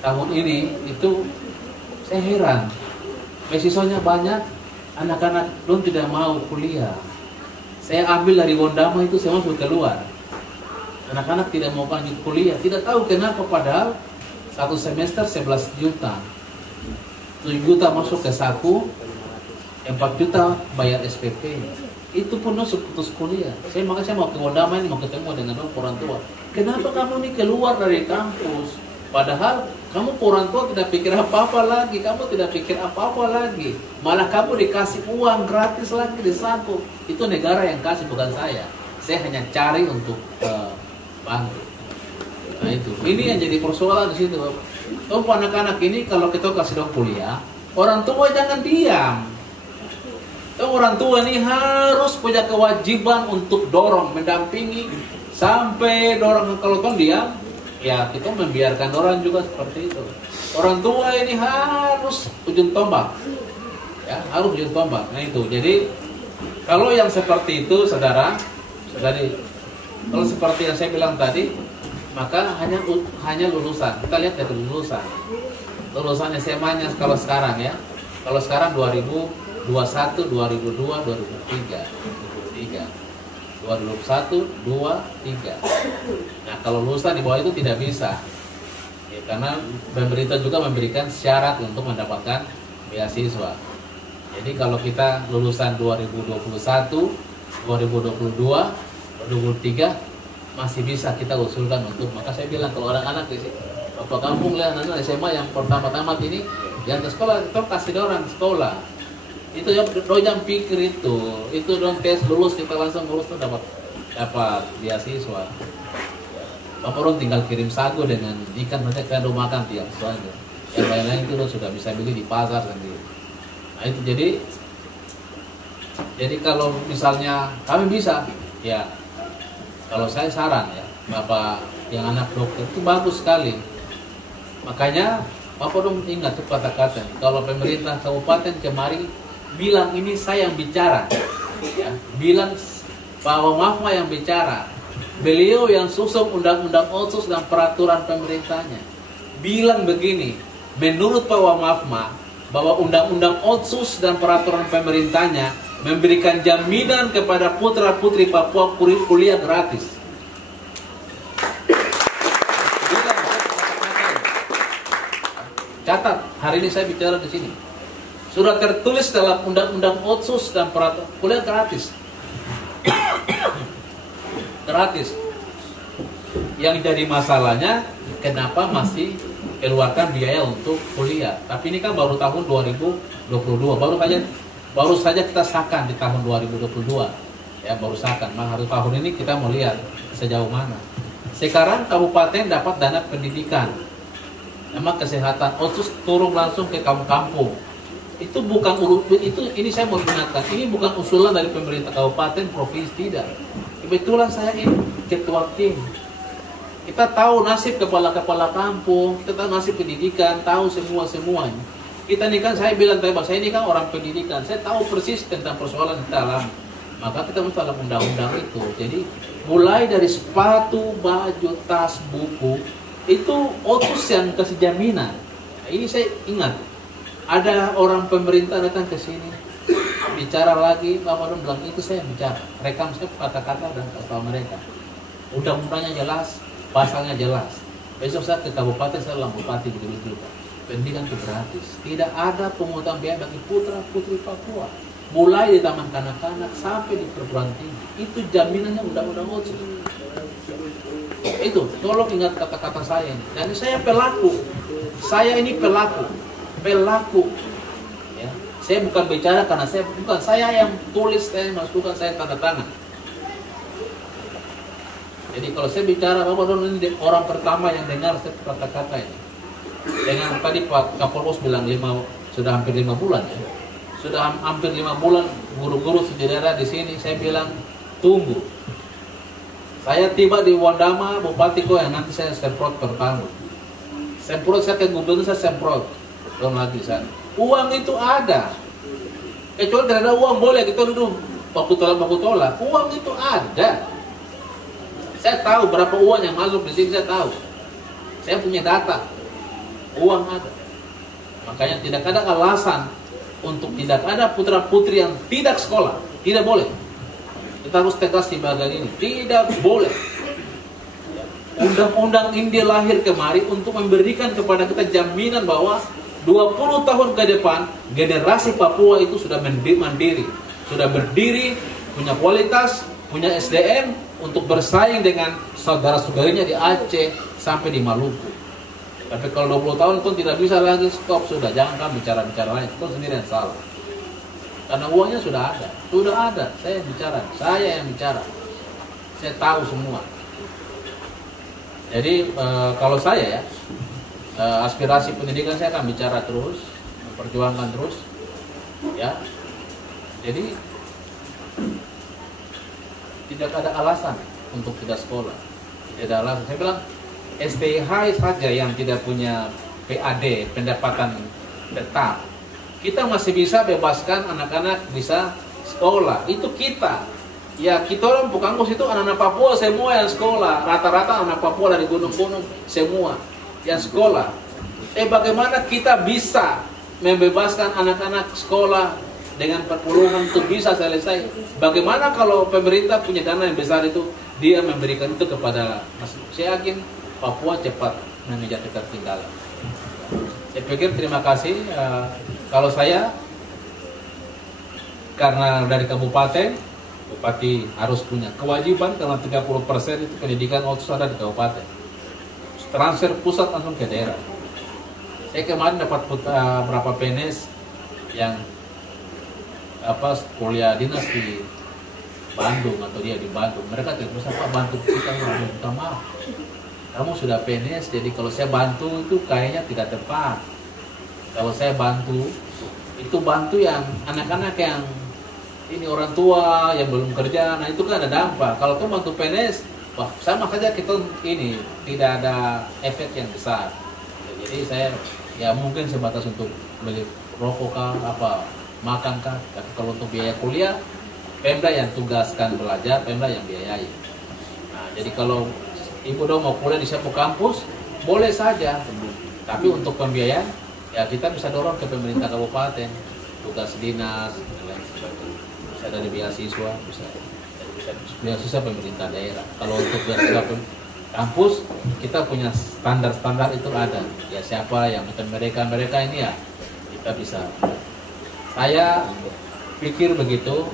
tahun ini itu saya heran. Beasiswanya banyak, anak-anak belum tidak mau kuliah. Saya ambil dari Wondama itu saya masuk keluar. Anak-anak tidak mau lanjut kuliah. Tidak tahu kenapa, padahal satu semester 11 juta. 7 juta masuk ke saku, 4 juta bayar SPP. Itu pun putus kuliah. Makanya saya mau ke Wondama ini, mau ketemu dengan orang tua. Kenapa kamu ini keluar dari kampus? Padahal kamu orang tua tidak pikir apa-apa lagi, kamu tidak pikir apa-apa lagi. Malah kamu dikasih uang gratis lagi di saku. Itu negara yang kasih, bukan saya. Saya hanya cari untuk bantu. Nah itu, ini yang jadi persoalan di situ. Anak-anak ini kalau kita kasih dong kuliah, Orang tua jangan diam. Orang tua ini harus punya kewajiban untuk dorong, mendampingi sampai dorong. Kalau kan diam, ya kita membiarkan orang juga seperti itu. Orang tua ini harus ujung tombak, ya harus ujung tombak. Nah itu. Jadi kalau yang seperti itu, saudari, kalau seperti yang saya bilang tadi, maka hanya lulusan. Kita lihat dari lulusan SMA-nya kalau sekarang ya. Kalau sekarang 2021, 2002, 2003, 2021, 2, 3. Nah kalau lulusan di bawah itu tidak bisa, ya, karena pemerintah juga memberikan syarat untuk mendapatkan beasiswa. Jadi kalau kita lulusan 2021, 2022, 2023 masih bisa kita usulkan untuk. Maka saya bilang kalau anak-anak di Bapak kampung lihat anak SMA yang pertama-tama ini yang ke sekolah, kita kasih orang sekolah. Itu yang dojang pikir itu dong tes lulus kita langsung lulus tuh dapat beasiswa. Bapak orang tinggal kirim sagu dengan ikan saja ke rumah makan tiap soalnya. Yang lain-lain itu sudah bisa beli di pasar sendiri. Nah itu jadi kalau misalnya kami bisa, ya kalau saya saran ya Bapak yang anak dokter itu bagus sekali. Makanya Bapak dong ingat tuh kata-kata, kalau pemerintah kabupaten kemari bilang ini saya yang bicara, ya, bilang Pak Wamafma yang bicara, beliau yang susun undang-undang otsus dan peraturan pemerintahnya, bilang begini, menurut Pak Wamafma bahwa undang-undang otsus dan peraturan pemerintahnya memberikan jaminan kepada putra-putri Papua kuliah gratis. Catat, hari ini saya bicara di sini. Sudah tertulis dalam undang-undang otsus dan peraturan kuliah gratis. Gratis. Yang jadi masalahnya, kenapa masih keluarkan biaya untuk kuliah? Tapi ini kan baru tahun 2022, baru saja kita sahkan di tahun 2022. Ya, baru sahkan. Maka hari tahun ini kita mau lihat sejauh mana. Sekarang kabupaten dapat dana pendidikan. Nama kesehatan otsus turun langsung ke kampung-kampung. Itu bukan ini saya mau ingatkan, ini bukan usulan dari pemerintah kabupaten, provinsi, tidak. Kebetulan saya ini ketua tim. Kita tahu nasib kepala-kepala kampung, kita tahu nasib pendidikan, tahu semuanya. Kita ini kan, saya bilang tadi, saya ini kan orang pendidikan, saya tahu persis tentang persoalan di dalam. Maka kita mesti dalam undang-undang itu. Jadi mulai dari sepatu, baju, tas, buku, itu otsus yang kasih jaminan. Nah, ini saya ingat, ada orang pemerintah datang ke sini, bicara lagi, Bapak bilang itu saya bicara, rekam saya kata-kata dan kata mereka. Undang-undangnya jelas, pasalnya jelas. Besok saya ke kabupaten, saya bilang bupati begitu. Pendidikan itu gratis, tidak ada pungutan biaya bagi putra-putri Papua. Mulai di taman kanak-kanak sampai di perguruan tinggi, itu jaminannya undang-undang otsus. Itu, tolong ingat kata-kata saya ini. Dan saya pelaku. Saya ini pelaku. Ya. Saya bukan bicara karena saya yang tulis, saya masukkan, saya tanda tangan. Jadi kalau saya bicara, Bapak Don ini orang pertama yang dengar saya kata-kata ini. Dengan tadi Pak Kapolres bilang sudah hampir 5 bulan ya. Sudah hampir 5 bulan guru-guru saudara di sini, saya bilang tunggu. Saya tiba di Wandama, Bupati kok yang nanti saya semprot pertama. Semprot saya ke gubernur, saya semprot. Belum lagi sana. Uang itu ada. Kecuali tidak ada uang boleh kita duduk baku tolak. Uang itu ada. Saya tahu berapa uang yang masuk di sini, saya tahu. Saya punya data. Uang ada. Makanya tidak ada alasan untuk tidak ada putra-putri yang tidak sekolah. Tidak boleh. Kita harus tegas di bagian ini. Tidak boleh. Undang-undang ini lahir kemari untuk memberikan kepada kita jaminan bahwa 20 tahun ke depan generasi Papua itu sudah mandiri, sudah berdiri, punya kualitas, punya SDM untuk bersaing dengan saudara-saudarinya di Aceh sampai di Maluku. Tapi kalau 20 tahun pun tidak bisa lagi, stop sudah, jangan kamu bicara-bicara lain, itu sendiri yang salah. Karena uangnya sudah ada, saya yang bicara, saya tahu semua. Jadi kalau saya ya, aspirasi pendidikan saya akan bicara terus, memperjuangkan terus, ya. Jadi tidak ada alasan untuk tidak sekolah. Tidak ada alasan. Saya bilang STIH saja yang tidak punya PAD, pendapatan tetap, kita masih bisa bebaskan anak-anak bisa sekolah. Itu kita. Ya, kita orang kampus itu anak-anak Papua semua yang sekolah. Rata-rata anak Papua dari gunung-gunung semua yang sekolah. Bagaimana kita bisa membebaskan anak-anak sekolah dengan perpuluhan untuk bisa selesai? Bagaimana kalau pemerintah punya dana yang besar itu, dia memberikan itu kepada masyarakat? Saya yakin Papua cepat mengejar ketertinggalan. Saya pikir terima kasih. Kalau saya, karena dari kabupaten, bupati harus punya kewajiban karena 30% itu pendidikan otsus ada di kabupaten. Transfer pusat langsung ke daerah. Saya kemarin dapat berapa PNS yang kuliah dinas di Bandung atau dia di Bandung. Mereka tidak bisa Pak bantu kita, minta maaf. Kamu sudah PNS, jadi kalau saya bantu itu kayaknya tidak tepat. Kalau saya bantu, itu bantu yang anak-anak yang ini orang tua yang belum kerja, nah itu kan ada dampak. Kalau kamu bantu PNS, wah sama saja kita ini tidak ada efek yang besar. Jadi saya ya mungkin sebatas untuk beli rokok kah, makan kah. Tapi kalau untuk biaya kuliah, Pemda yang tugaskan belajar, Pemda yang biayai. Nah jadi kalau ibu dong mau kuliah di satu kampus, boleh saja. Tapi untuk pembiayaan, ya kita bisa dorong ke pemerintah kabupaten, tugas dinas, dan lain sebagainya. Bisa dari beasiswa, bisa beasiswa pemerintah daerah. Kalau untuk beasiswa kampus, kita punya standar-standar itu ada. Ya siapa yang mereka ini ya kita bisa. Saya pikir begitu.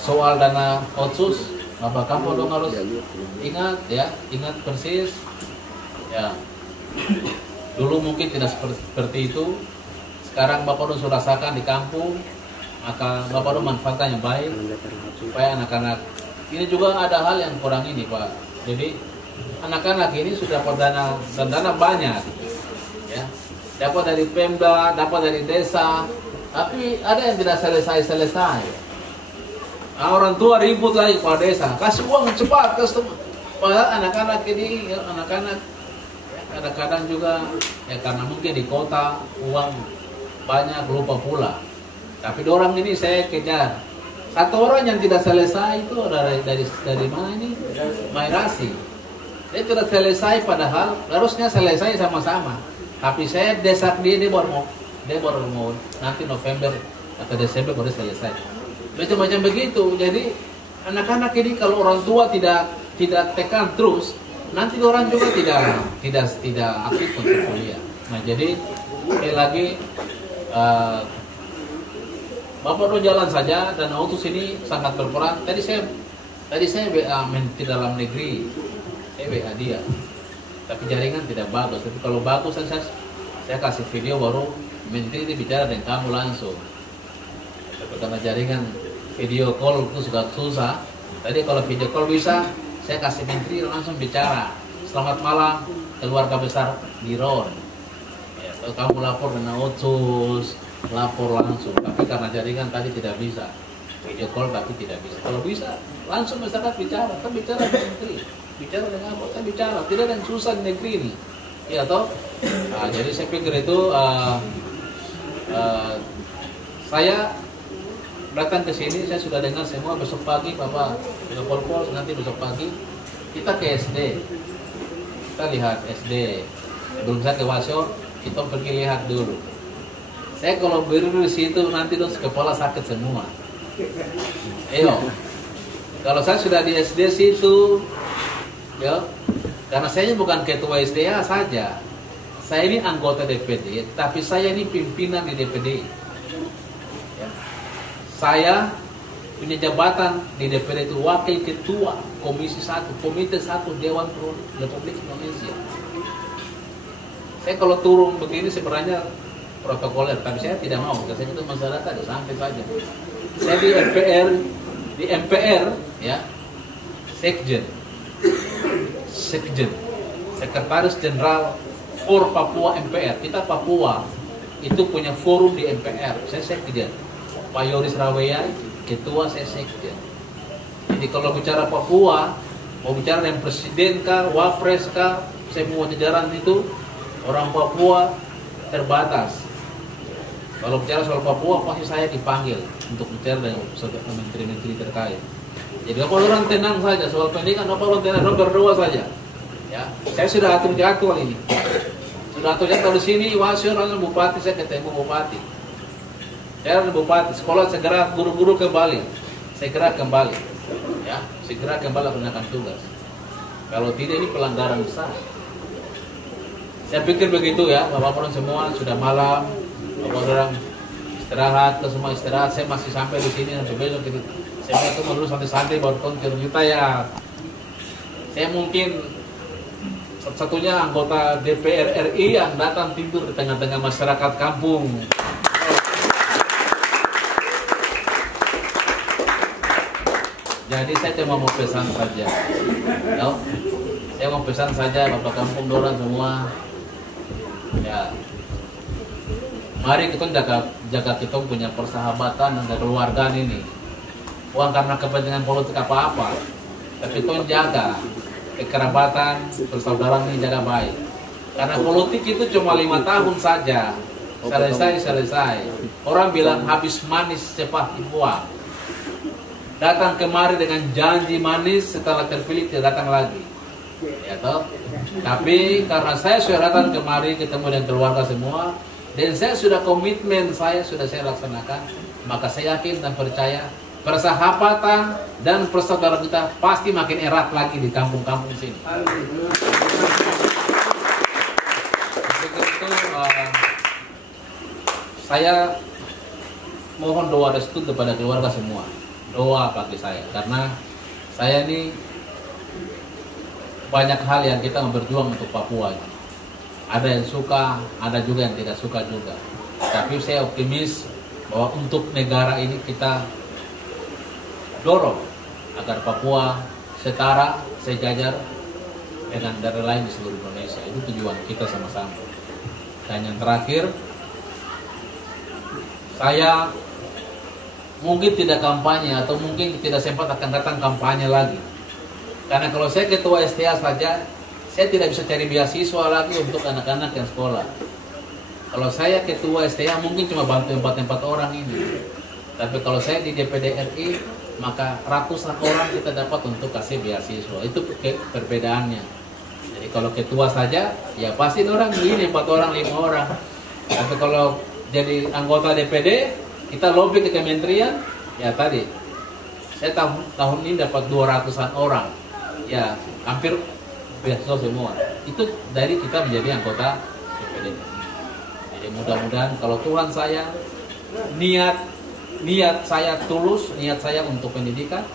Soal dana otsus, Bapak kamu dong harus ingat ya, ingat persis. Ya, dulu mungkin tidak seperti itu. Sekarang Bapak sudah rasakan di kampung, maka Bapak manfaatkan yang baik supaya anak-anak ini juga ada hal yang kurang ini Pak. Jadi anak-anak ini sudah dapat dana banyak, ya, dapat dari Pemda, dapat dari desa, tapi ada yang tidak selesai. Nah, orang tua ribut lagi pada desa, kasih uang cepat, padahal anak-anak ini, ya, anak-anak kadang-kadang juga ya karena mungkin di kota uang banyak lupa pula. Tapi orang ini saya kejar. Satu orang yang tidak selesai itu dari mana ini? Migrasi. Dia tidak selesai padahal harusnya selesai sama-sama. Tapi saya desak dia baru mau nanti November atau Desember baru selesai. Macam-macam begitu. Jadi anak-anak ini kalau orang tua tidak tekan terus, nanti orang juga tidak aktif untuk kuliah. Nah jadi sekali lagi Bapak udah jalan saja dan autos ini sangat berperan. Tadi saya WA Menteri Dalam Negeri, saya WA dia, tapi jaringan tidak bagus. Tapi kalau bagus saya kasih video baru Menteri ini bicara dengan kamu langsung. Karena jaringan video call itu sudah susah. Tadi kalau video call bisa, saya kasih Menteri langsung bicara. Selamat malam keluarga besar Giron. Ya, kalau kamu lapor dengan otsus, lapor langsung. Tapi karena jaringan tadi tidak bisa. Video call tapi tidak bisa. Kalau bisa, langsung masyarakat bicara. Kan bicara dengan Menteri. Bicara dengan apa? Kan bicara. Tidak ada yang susah di negeri ini. Ya toh? Nah, jadi saya pikir itu saya datang ke sini, saya sudah dengar semua. Besok pagi Bapak Pol nanti besok pagi kita ke SD, kita lihat SD. Sebelum saya ke Wasor, kita pergi lihat dulu. Saya kalau berdiri di situ nanti terus kepala sakit semua. Kalau saya sudah di SD situ, ya, karena saya bukan ketua SDA saja, saya ini anggota DPD, tapi saya ini pimpinan di DPD. Saya punya jabatan di DPD itu wakil ketua Komisi 1, Komite 1 Dewan Perwakilan Republik Indonesia. Saya kalau turun begini sebenarnya protokoler, tapi saya tidak mau, karena saya itu masyarakat santai saja. Saya di MPR ya, Sekjen, Sekretaris Jenderal for Papua MPR. Kita Papua, itu punya forum di MPR, saya sekjen. Pak Yoris Raweyan, ketua, saya sekjen. Jadi kalau bicara Papua, mau bicara dengan presiden kah, wapres kah, semua jajaran itu orang Papua terbatas. Kalau bicara soal Papua pasti saya dipanggil untuk bicara dengan menteri-menteri terkait. Jadi apa orang tenang saja soal pendidikan, apa orang tenang, orang berdoa saja. Ya, saya sudah atur jadwal ini. Sudah atur jadwal di sini, Wasir orang bupati, saya ketemu bupati. Saya bupati, sekolah segera guru-guru kembali, segera kembali. Ya, segera kembali melaksanakan tugas. Kalau tidak ini pelanggaran besar. Saya pikir begitu ya, Bapak-Bapak semua sudah malam, Bapak orang istirahat, ke semua istirahat. Saya masih sampai di sini sampai besok gitu. Saya itu dulu santai-santai baru ternyata ya. Saya mungkin satu-satunya anggota DPR RI yang datang tidur di tengah-tengah masyarakat kampung. Jadi saya cuma mau pesan saja, ya. Saya mau pesan saja Bapak kampung dorang semua, ya. Mari kita jaga kita punya persahabatan dan keluargaan ini. Bukan karena kepentingan politik apa-apa, tapi kita jaga kekerabatan, persaudaraan ini jaga baik. Karena politik itu cuma 5 tahun saja, selesai. Orang bilang habis manis cepat dibuang. Datang kemari dengan janji manis, setelah terpilih tidak datang lagi, ya toh. Tapi karena saya sudah datang kemari ketemu dengan keluarga semua, dan saya sudah komitmen saya laksanakan, maka saya yakin dan percaya persahabatan dan persaudaraan kita pasti makin erat lagi di kampung-kampung sini. Itu saya mohon doa restu kepada keluarga semua. Doa bagi saya, karena saya ini banyak hal yang kita berjuang untuk Papua. Ada yang suka, ada juga yang tidak suka juga. Tapi saya optimis bahwa untuk negara ini kita dorong agar Papua setara, sejajar dengan daerah lain di seluruh Indonesia. Itu tujuan kita sama-sama. Dan yang terakhir, saya mungkin tidak kampanye atau mungkin tidak sempat akan datang kampanye lagi. Karena kalau saya ketua STA saja, saya tidak bisa cari beasiswa lagi untuk anak-anak yang sekolah. Kalau saya ketua STA mungkin cuma bantu 4 orang ini. Tapi kalau saya di DPD RI, maka ratusan orang kita dapat untuk kasih beasiswa. Itu perbedaannya. Jadi kalau ketua saja, ya pasti orang ini 4 orang, 5 orang. Tapi kalau jadi anggota DPD, kita lobby ke kementerian, ya tadi saya tahun ini dapat 200-an orang, ya hampir beasiswa semua. Itu dari kita menjadi anggota DPD. Jadi mudah-mudahan kalau Tuhan saya, niat saya tulus, niat saya untuk pendidikan,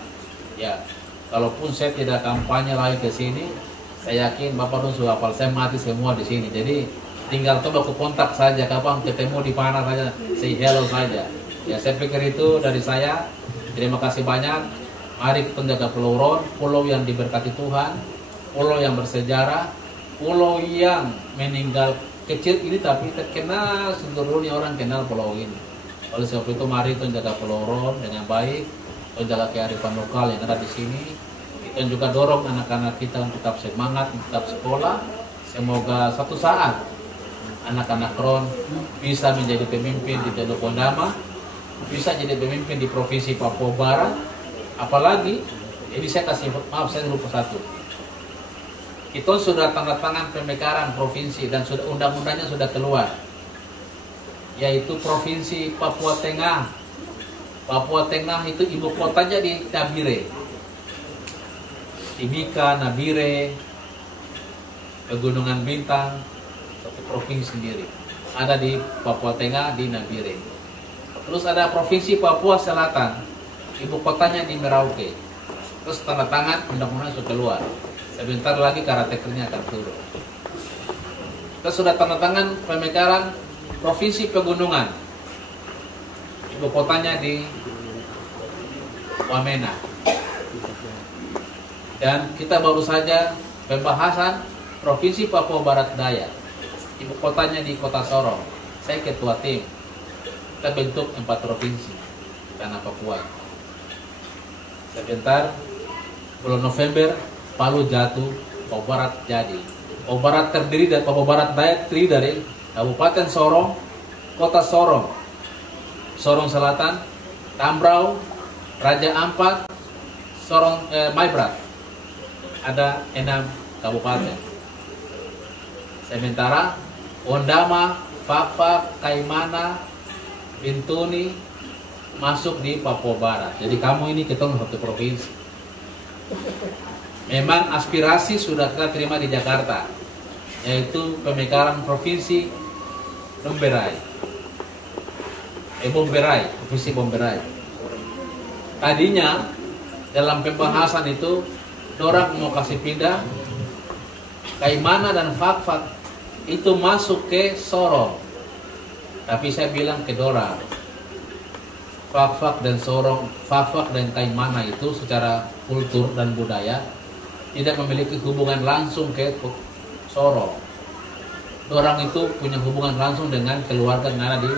ya kalaupun saya tidak kampanye lagi ke sini, saya yakin Bapak sudah hafal, saya mati semua di sini. Jadi tinggal coba ke kontak saja, kapan ketemu di mana saja, say hello saja. Ya saya pikir itu dari saya. Terima kasih banyak. Mari kita jaga Pulau Ron, pulau yang diberkati Tuhan, pulau yang bersejarah, pulau yang meninggal kecil ini tapi terkenal, seluruhnya orang kenal pulau ini. Oleh sebab itu mari kita jaga Pulau Ron dengan baik, kita jaga kearifan lokal yang ada di sini. Kita juga dorong anak-anak kita untuk tetap semangat, tetap sekolah. Semoga suatu saat anak-anak Ron bisa menjadi pemimpin di Teluk Pondama, bisa jadi pemimpin di Provinsi Papua Barat. Apalagi, ini saya kasih maaf, saya lupa satu. Kita sudah tanda tangan pemekaran provinsi dan sudah undang-undangnya sudah keluar, yaitu Provinsi Papua Tengah. Papua Tengah itu ibu kotanya di Nabire, Timika, Nabire, Pegunungan Bintang, satu provinsi sendiri. Ada di Papua Tengah di Nabire. Terus ada Provinsi Papua Selatan, ibu kotanya di Merauke. Terus tanda tangan undang-undang sudah keluar. Sebentar lagi karatekernya akan turun. Terus sudah tanda tangan pemekaran Provinsi Pegunungan, ibu kotanya di Wamena. Dan kita baru saja pembahasan Provinsi Papua Barat Daya, ibu kotanya di Kota Sorong. saya ketua tim. Kita bentuk 4 provinsi tanah Papua. Sebentar, bulan November, Palu jatuh, Papua Barat jadi. Papua Barat terdiri dari Papua Barat Daya terdiri dari Kabupaten Sorong, Kota Sorong, Sorong Selatan, Tambrau, Raja Ampat, Sorong Maibrat. Ada 6 kabupaten. Sementara Ondama, Fak-Fak, Kaimana, Bintuni masuk di Papua Barat. Jadi kamu ini ketemu satu provinsi. Memang aspirasi sudah kita terima di Jakarta, yaitu pemekaran provinsi Bomberai, provinsi Bomberai. Tadinya dalam pembahasan itu orang mau kasih pindah Kaimana dan Fak-Fak itu masuk ke Sorong. Tapi saya bilang ke Dora, Fak-Fak dan Sorong, Fak-Fak dan Kaimana itu secara kultur dan budaya tidak memiliki hubungan langsung ke Sorong. Orang itu punya hubungan langsung dengan keluarga yang ada di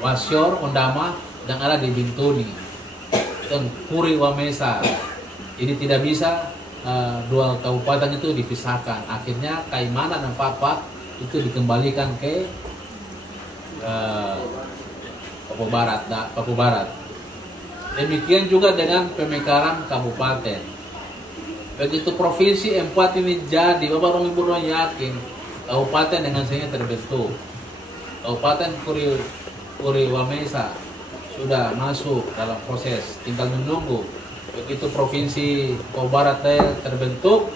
Wasior, Ondama, dan ada di Bintuni, dan Puri Wamesa. Jadi tidak bisa dua kabupaten itu dipisahkan. Akhirnya Kaimana dan Fak-Fak itu dikembalikan ke Papua Barat. Demikian juga dengan pemekaran kabupaten. Begitu provinsi 4 ini jadi, Bapak Romi Burno yakin kabupaten dengan sendirinya terbentuk. Kabupaten Puri Wamesa sudah masuk dalam proses, tinggal menunggu. Begitu provinsi Papua Barat terbentuk,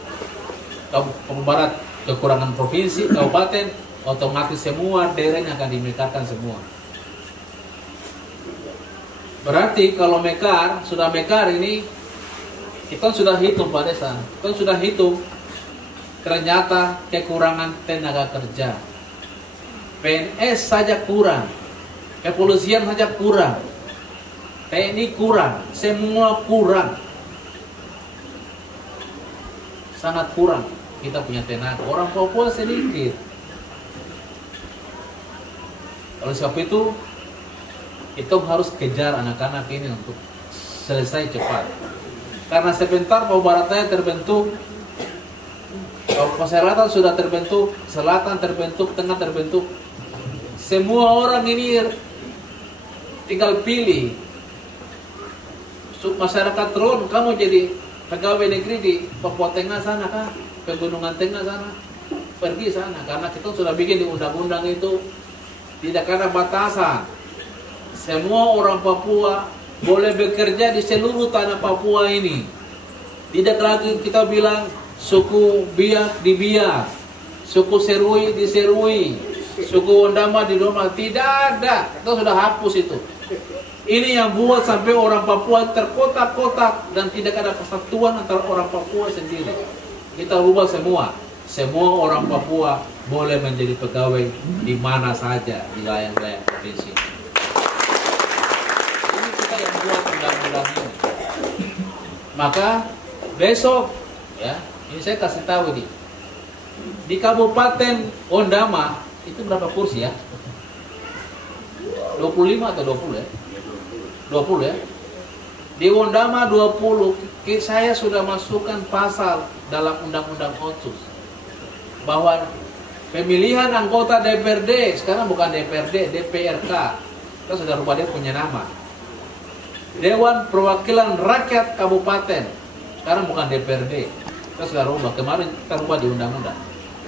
Papua Barat kekurangan provinsi, kabupaten, otomatis semua daerahnya akan dimekarkan semua. Berarti kalau sudah mekar ini, kita sudah hitung Pak Desa, kita sudah hitung ternyata kekurangan tenaga kerja. PNS saja kurang, kepolisian saja kurang, TNI kurang, semua kurang, sangat kurang. Kita punya tenaga, orang Papua sedikit. Oleh sebab itu, kita harus kejar anak-anak ini untuk selesai cepat. Karena sebentar Papua Barat terbentuk, Papua Selatan sudah terbentuk, Selatan terbentuk, Tengah terbentuk. Semua orang ini tinggal pilih. Masyarakat turun, kamu jadi pegawai negeri di Papua Tengah sana kah? Pegunungan Tengah sana, pergi sana. Karena kita sudah bikin di undang-undang itu tidak ada batasan. Semua orang Papua boleh bekerja di seluruh tanah Papua ini. Tidak lagi kita bilang suku Biak di Biak, suku Serui di Serui, suku Ondama di Ondama. Tidak ada, kita sudah hapus itu. Ini yang buat sampai orang Papua terkotak-kotak dan tidak ada persatuan antara orang Papua sendiri. Kita rubah semua. Semua orang Papua boleh menjadi pegawai di mana saja di wilayah-wilayah provinsi. Ini kita yang buat undang-undang ini. Maka besok, ya, ini saya kasih tahu nih, di Kabupaten Ondama itu berapa kursi ya? 25 atau 20 ya? 20 ya? Di Ondama 20, saya sudah masukkan pasal dalam Undang-Undang Otsus bahwa pemilihan anggota DPRD sekarang bukan DPRD, DPRK. Kita sudah rubah, dia punya nama, Dewan Perwakilan Rakyat Kabupaten. Sekarang bukan DPRD, kita sudah rubah. Kemarin kita rubah di undang-undang.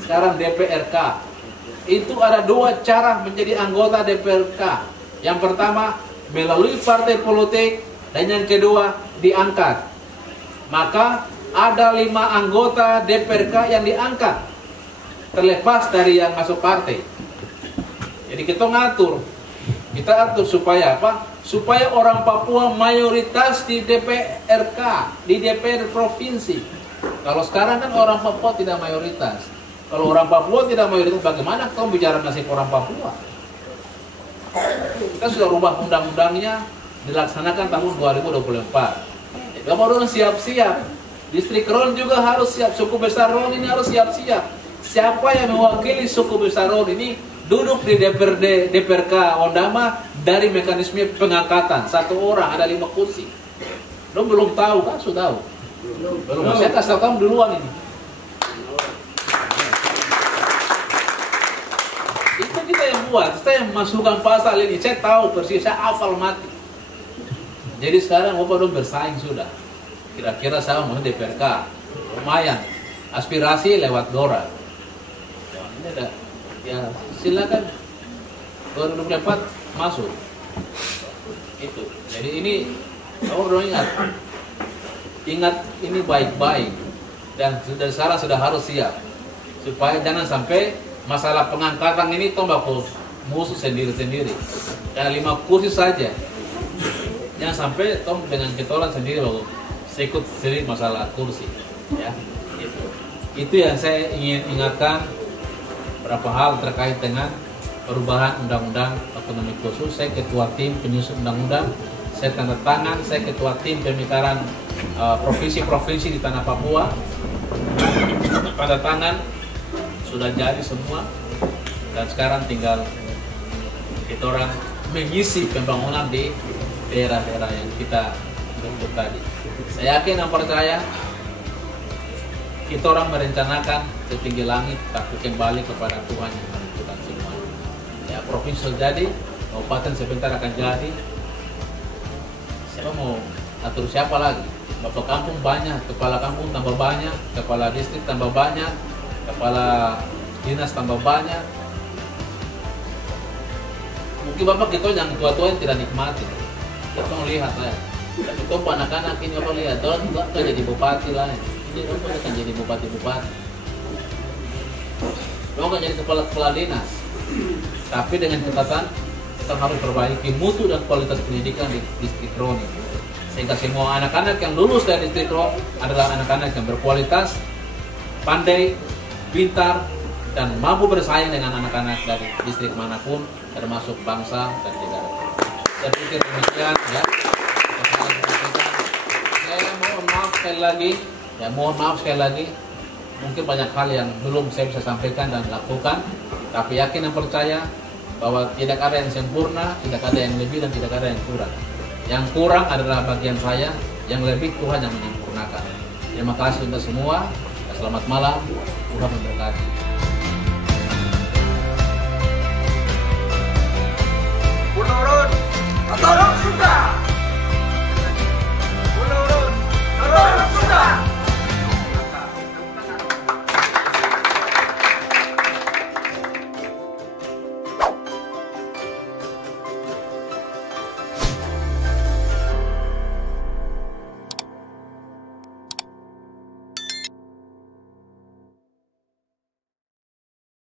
Sekarang DPRK. Itu ada 2 cara menjadi anggota DPRK. Yang pertama melalui partai politik, dan yang kedua diangkat. Maka ada 5 anggota DPRK yang diangkat, terlepas dari yang masuk partai. Jadi kita atur supaya apa? Supaya orang Papua mayoritas di DPRK, di DPR provinsi. Kalau sekarang kan orang Papua tidak mayoritas. Kalau orang Papua tidak mayoritas, bagaimana kamu bicara nasib orang Papua? Kita sudah rubah undang-undangnya, dilaksanakan tahun 2024. Bapak orang siap-siap. Distrik Ron juga harus siap. Suku besar Ron ini harus siap-siap. Siapa yang mewakili suku besar Ron ini duduk di DPRK Ondama dari mekanisme pengangkatan. 1 orang ada 5 kursi. Lo belum tahu kan? Sudah tahu? Belum. Saya kasih tahu kamu duluan ini. Itu kita yang buat. Saya masukkan pasal ini. Saya tahu persis. Saya hafal mati. Jadi sekarang Bapak belum bersaing sudah. Kira-kira saya mau DPRK. Lumayan. Aspirasi lewat Dora. Ini ada. Ya silakan. 2024 masuk. Itu. Jadi ini kamu perlu ingat ini baik-baik, dan dari sekarang sudah harus siap supaya jangan sampai masalah pengangkatan ini tombak musuh sendiri-sendiri. Dan 5 kursi saja, jangan sampai tom dengan ketolan sendiri baru ikut sendiri masalah kursi. Ya, itu yang saya ingin ingatkan. Berapa hal terkait dengan perubahan undang-undang otonomi khusus. Saya ketua tim penyusun undang-undang. Saya tanda tangan, saya ketua tim pemekaran provinsi-provinsi di tanah Papua. Tanda tangan sudah jadi semua, dan sekarang tinggal kita orang mengisi pembangunan di daerah-daerah yang kita bentuk tadi. Saya yakin dan percaya kita orang merencanakan setinggi langit, tapi kembali kepada Tuhan yang menentukan semua. Ya, provinsi sudah jadi, kabupaten sebentar akan jadi. Siapa mau atur siapa lagi? Bapak kampung banyak, kepala kampung tambah banyak, kepala distrik tambah banyak, kepala dinas tambah banyak. Mungkin Bapak kita yang tua-tua yang tidak nikmati. Kita melihat lah. Tapi itu anak-anak ini Bapak lihat, orang juga kan jadi bupati lah. Ini orang kan jadi bupati-bupati. Orang kan jadi kepala dinas. Tapi dengan catatan kita harus perbaiki mutu dan kualitas pendidikan di distrik Roni, sehingga semua anak-anak yang lulus dari distrik Roni adalah anak-anak yang berkualitas, pandai, pintar, dan mampu bersaing dengan anak-anak dari distrik manapun, termasuk bangsa dan negara. Saya pikir demikian ya. Saya mohon maaf sekali lagi. Mungkin banyak hal yang belum saya bisa sampaikan dan lakukan, tapi yakin dan percaya bahwa tidak ada yang sempurna, tidak ada yang lebih, dan tidak ada yang kurang. Yang kurang adalah bagian saya, yang lebih Tuhan yang menyempurnakan. Terima kasih untuk semua. Selamat malam, Tuhan memberkati. Menurut Otonom Suka.